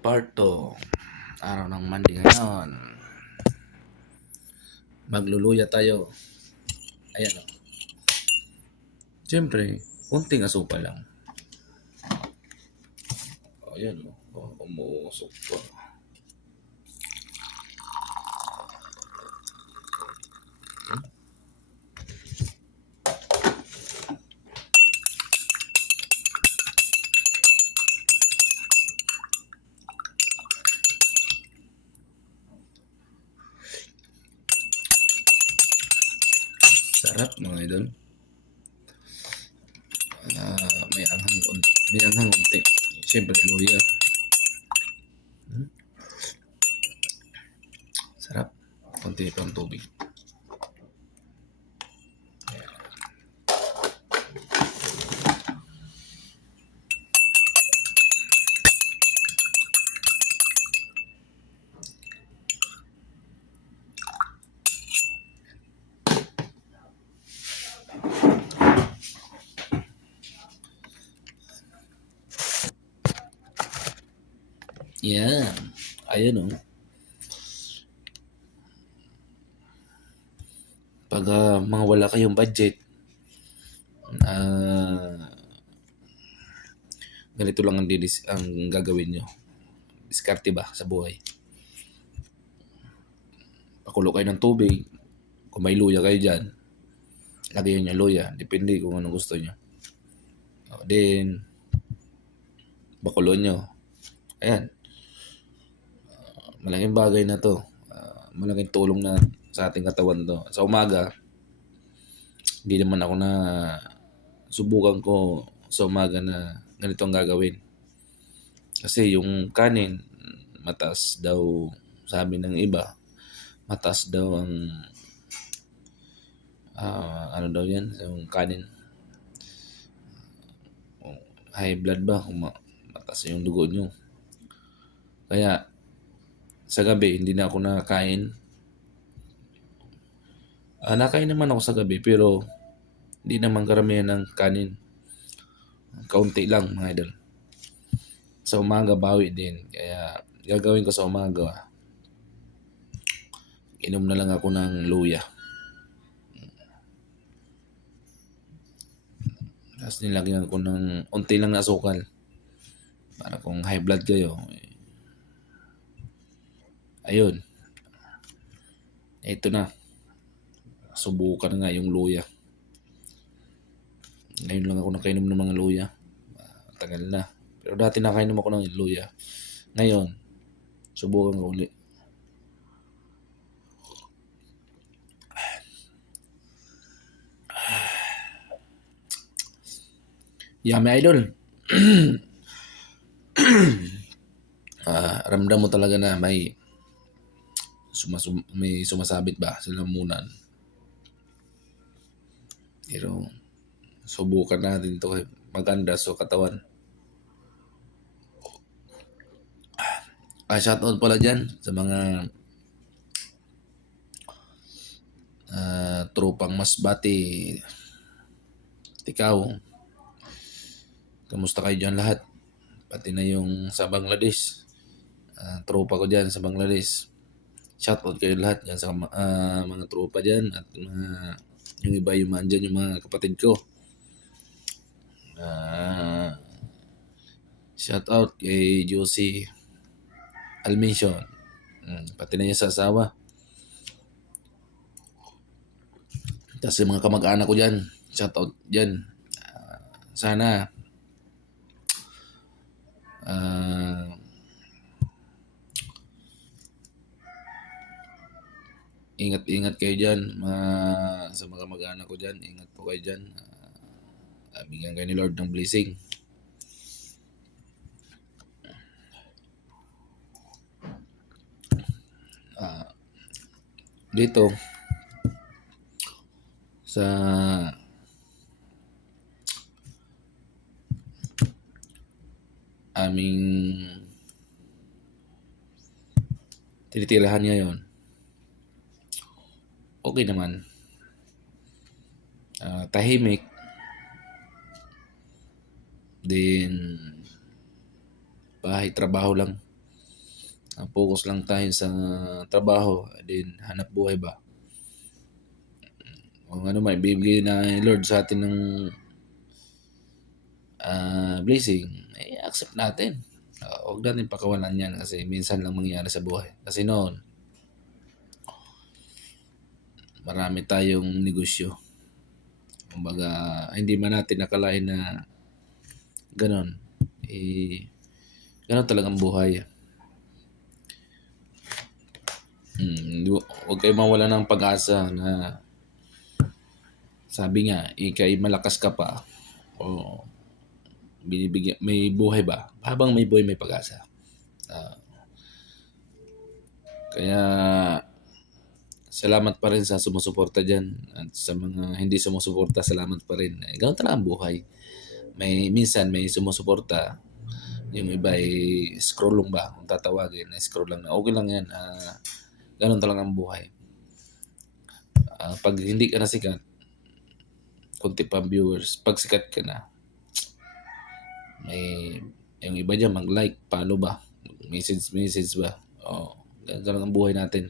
Part 2, araw ng Monday ngayon. Magluluya tayo. Ayan o. Siyempre, kunting asukal lang. Ayan o. Umuusok pa. Sarap mga idol. May anghang unti. Siyempre, luya. Sarap. Kunti pang tubig. Yan. Ayan o. Pag mga wala kayong budget, ganito lang ang gagawin nyo. Diskarte ba sa buhay? Pakulo kayo ng tubig. Kung may luya kayo dyan, lagyan nyo luya. Depende kung anong gusto nyo. Then, bakulo nyo. Ayan. Malaking bagay na to. Malaking tulong na sa ating katawan to. Sa umaga, hindi naman ako na subukan ko sa umaga na ganito ang gagawin. Kasi yung kanin, mataas daw, sabi ng iba, mataas daw ang ano daw yan, yung kanin. High blood ba? Mataas yung dugo nyo. Kaya, sa gabi, hindi na ako nakakain. Nakain naman ako sa gabi, pero hindi naman karamihan ng kanin. Kaunti lang, mga idol. Sa umaga, bawi din. Kaya, gagawin ko sa umaga, inom na lang ako ng luya. Tapos nilagyan ko ng unti lang na asukal. Para kung high blood kayo. Ayun. Ito na. Subukan nga yung luya. Ngayon lang ako nakainom ng mga luya. Tagal na. Pero dati nakainom ako ng luya. Ngayon, subukan ko ulit. Yummy idol. Ramdam mo talaga na may sumasabit ba sa lamunan. Pero subukan natin to, maganda sa katawan. Shoutout pala dyan sa mga tropang Masbate, Tikaw. Kamusta kayo dyan lahat? Pati na yung sa Bangladesh. Tropa ko dyan sa Bangladesh. Shoutout kayo lahat dyan sa mga tropa dyan at yung iba yung mandyan, yung mga kapatid ko. Shoutout kay Josie Almission. Pati na niya sa asawa. Tapos yung mga kamag-anak ko dyan. Shoutout dyan. Sana ingat-ingat kayo dyan sa mga kamag-anak ko dyan. Ingat po kayo dyan. Bigyan kayo ni Lord ng blessing. Dito sa aming tinitirahan ngayon, okay naman. Tahimik. Then bahay, trabaho lang. Focus lang tayo sa trabaho, then hanap buhay ba. Kung ano man, ibibigay na ni Lord sa atin ng blessing, accept natin. Huwag natin pakawalan yan kasi minsan lang mangyayari sa buhay. Kasi noon, marami tayong negosyo. Kumbaga, hindi man natin nakalain na ganon. Ganon talagang buhay. Huwag kayo mawala ng pag-asa na sabi nga, ikay malakas ka pa o binibigyan, may buhay ba? Habang may buhay, may pag-asa. Kaya salamat pa rin sa sumusuporta dyan at sa mga hindi sumusuporta, salamat pa rin. Ganun talaga ang buhay. Minsan may sumusuporta, yung iba ay scroll lang ba, kung tatawagin, scroll lang na okay lang yan. Ganun talaga ang buhay. Pag hindi ka na sikat, kunti pa viewers, pag sikat ka na, may yung iba dyan mag-like, follow ba, message ba, ganun ang buhay natin.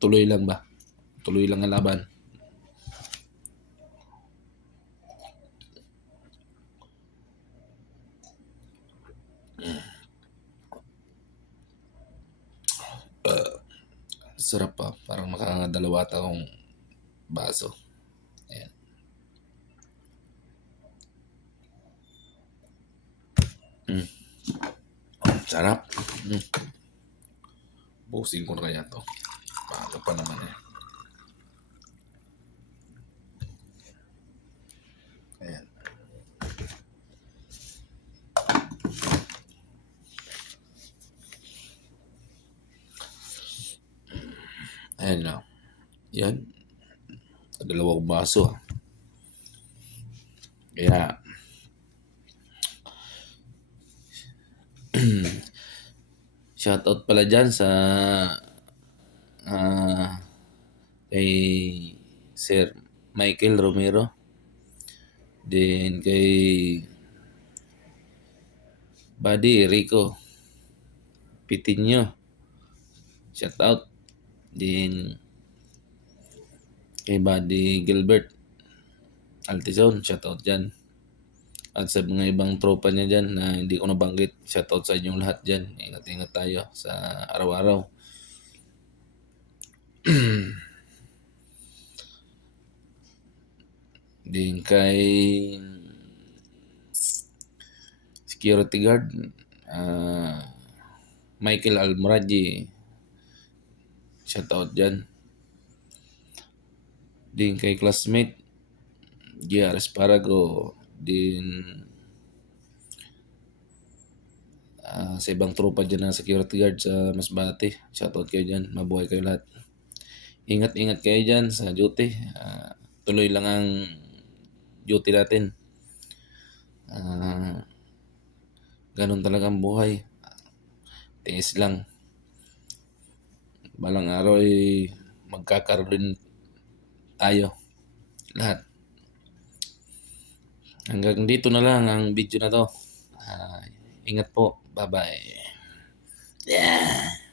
Tuloy lang ba, tuloy lang ang laban. Sarap pa, parang makakadalawa akong baso. Ayan. Sarap. Busing ko na kaya to. Maaga pa naman eh. Ayan. Ayan na. Yan. Dalawang baso. Kaya shoutout pala dyan sa kay Sir Michael Romero. Then kay Buddy Rico Pitinho. Shoutout. Then kay Buddy Gilbert Altizon. Shoutout dyan. At sa mga ibang tropa niya dyan na hindi ko nabanggit, shoutout sa inyong lahat dyan. Ingat-ingat tayo sa araw-araw. Din kay security guard, Michael Almoradji, shoutout dyan. Din kay classmate, J.R. Esparago. Din sa ibang tropa dyan na security guard sa Masbate, shoutout kayo dyan, mabuhay kayo lahat. Ingat-ingat kayo dyan sa duty. Tuloy lang ang duty natin. Ganun talaga ang buhay. Tiis lang. Balang araw ay magkakaroon din tayo lahat. Hanggang dito na lang ang video na to. Ingat po. Bye-bye. Yeah.